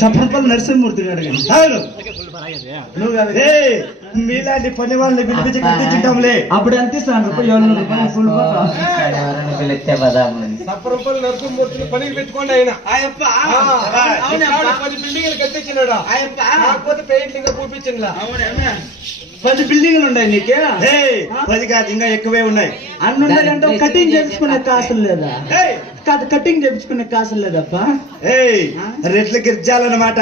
సప్రపల్లి నరసింహమూర్తి గారు నువ్వు కాదు మీలాంటి పని వాళ్ళని పిలిపించి కట్టించుంటాంలే. అప్పుడు ఎంత ఇస్తాను? సప్రపల్లి నరసింహమూర్తిని పనికి పెట్టుకోండి. ఆయన 10 బిల్డింగ్లు కట్టించినాడు. కాకపోతే పెయింట్ ఇంకా పూపించిందా? 10 బిల్డింగ్లు ఉన్నాయి నీకే? 10 కాదు, ఇంకా ఎక్కువే ఉన్నాయి. అన్నుంటే కటింగ్ చేయించుకునే కాసులు లేదా? కాదు, కటింగ్ చేయించుకునే కాసులు లేదప్ప. రెట్ల గిర్జాలన్నమాట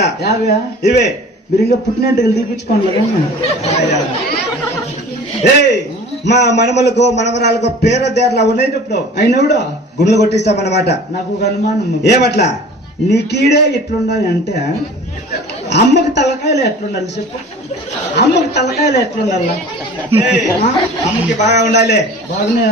ఇవే. మీరు ఇంకా పుట్టినట్టుగా తీపించుకోండి. మా మనమలకు మనవరాలకు పేరదేర్లా ఉన్నాయి. ఇప్పుడు అయినప్పుడు గుండ్లు కొట్టిస్తామన్నమాట. నాకు ఒక అనుమానం. ఏమట్లా? నీ కీడే ఎట్లుండాలి అంటే అమ్మకి తలకాయలు ఎట్లుండాలి చెప్పు? అమ్మకి తలకాయలు ఎట్లుండాలి? అమ్మకి బాగా ఉండాలి. బాగానే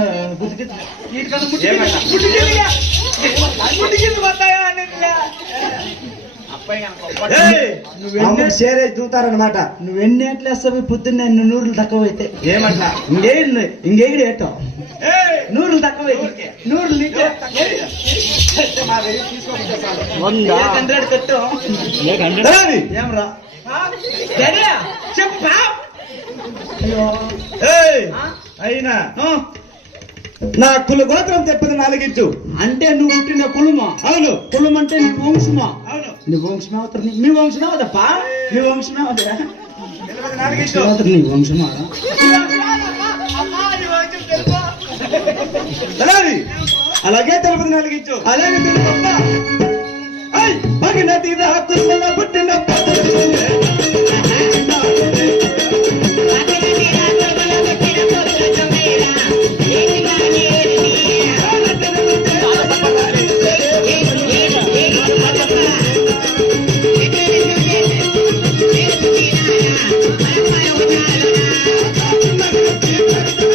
షేరే చూతారనమాట. నువ్వెన్ని ఎట్లా వేస్తావు పొద్దున్నే 2 నూరులు తక్కువైతే? ఏమట్లా? ఇంకేడు ఏటో నూరులు తక్కువైతే 100 కట్టు. ఏమరా చెప్పా? అయినా నా కుల గోత్రం తెప్పది 4 ఇంచు. అంటే నువ్వు పుట్టిన కులమా? అవును. కులం అంటే నీ వంశమా? అవును. నీ వంశమే అవుతారు. మీ వంశమే అవుతప్పా? మీ వంశమే అవుతారా? 4 ఇంచు నీ వంశమా? అలాగే తెలుపది 4 ఇంచు. అలాగే తెలుపా? పుట్టిన